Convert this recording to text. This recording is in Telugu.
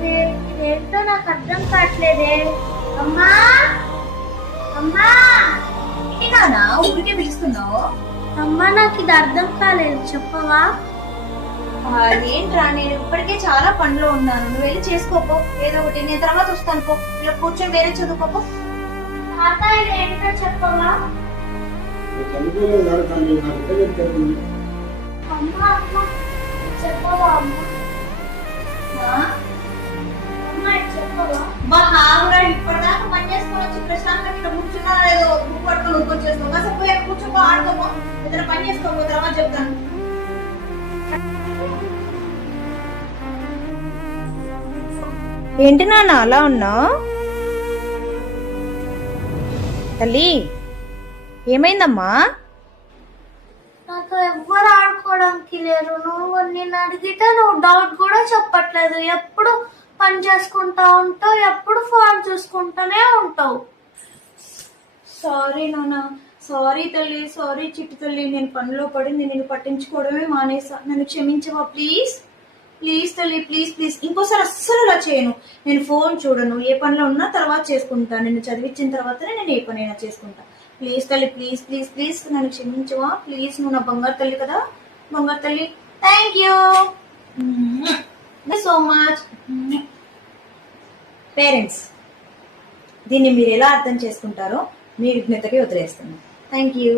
అదే ఏంటో నాకు అర్థం కావట్లేదే. అమ్మా అమ్మా నానా ఊరికే పిలుస్తున్నావు? అమ్మా నాకు ఇది అర్థం కాలేదు, చెప్పవా? ఏంట్రా, నేను ఇప్పటికే చాలా పనిలో ఉన్నాను. నువ్వు వెళ్ళి చేసుకోపో ఏదో ఒకటి, నేను తర్వాత వస్తాను. పో ఇలా కూర్చొని వేరే చదువుకోపో. తాత ఇది ఏంటో చెప్పవా? అమ్మా అమ్మా చెప్పవా? అమ్మా చెప్పవా? ఇప్పటిదాకా పని చేసుకొని వచ్చి ప్రశాంతంగా ఇక్కడ కూర్చున్నా లేదో బుక్ పట్టుకొని ఊరుకొచ్చేస్తావు. కాసేపు పోయి కూర్చోపో, ఆడుకోపో, ఏదైనా పని చేసుకోపో, తర్వాత చెప్తాను. ఏంటి నాన్న అలా ఉన్నావు? తల్లి ఏమైందమ్మా? నాతో ఎవ్వరు ఆడుకోవడానికి లేరు. నువ్వు నేను అడిగితే నువ్వు డౌట్ కూడా చెప్పట్లేదు. ఎప్పుడు పని చేసుకుంటా ఉంటావు, ఎప్పుడు ఫోన్ చూసుకుంటానే ఉంటావు. సారీ నాన్న, సారీ తల్లి, సారీ చిట్టి తల్లి. నేను పనిలో పడింది, నేను పట్టించుకోవడమే మానేసా. నన్ను క్షమించవా ప్లీజ్? ప్లీజ్ తల్లి, ప్లీజ్ ప్లీజ్. ఇంకోసారి అస్సలు అలా చేయను. నేను ఫోన్ చూడను. ఏ పనిలో ఉన్నా తర్వాత చేసుకుంటా. నిన్ను చదివించిన తర్వాతనే నేను ఏ పనైనా చేసుకుంటా. ప్లీజ్ తల్లి, ప్లీజ్ ప్లీజ్ ప్లీజ్ నన్ను క్షమించవా ప్లీజ్? నువ్వు నా బంగారు తల్లి కదా, బంగారు తల్లి. Thank you so much. Parents, దీన్ని మీరు ఎలా అర్థం చేసుకుంటారో మీ విజ్ఞతకి వదిలేస్తున్నాను. Thank you.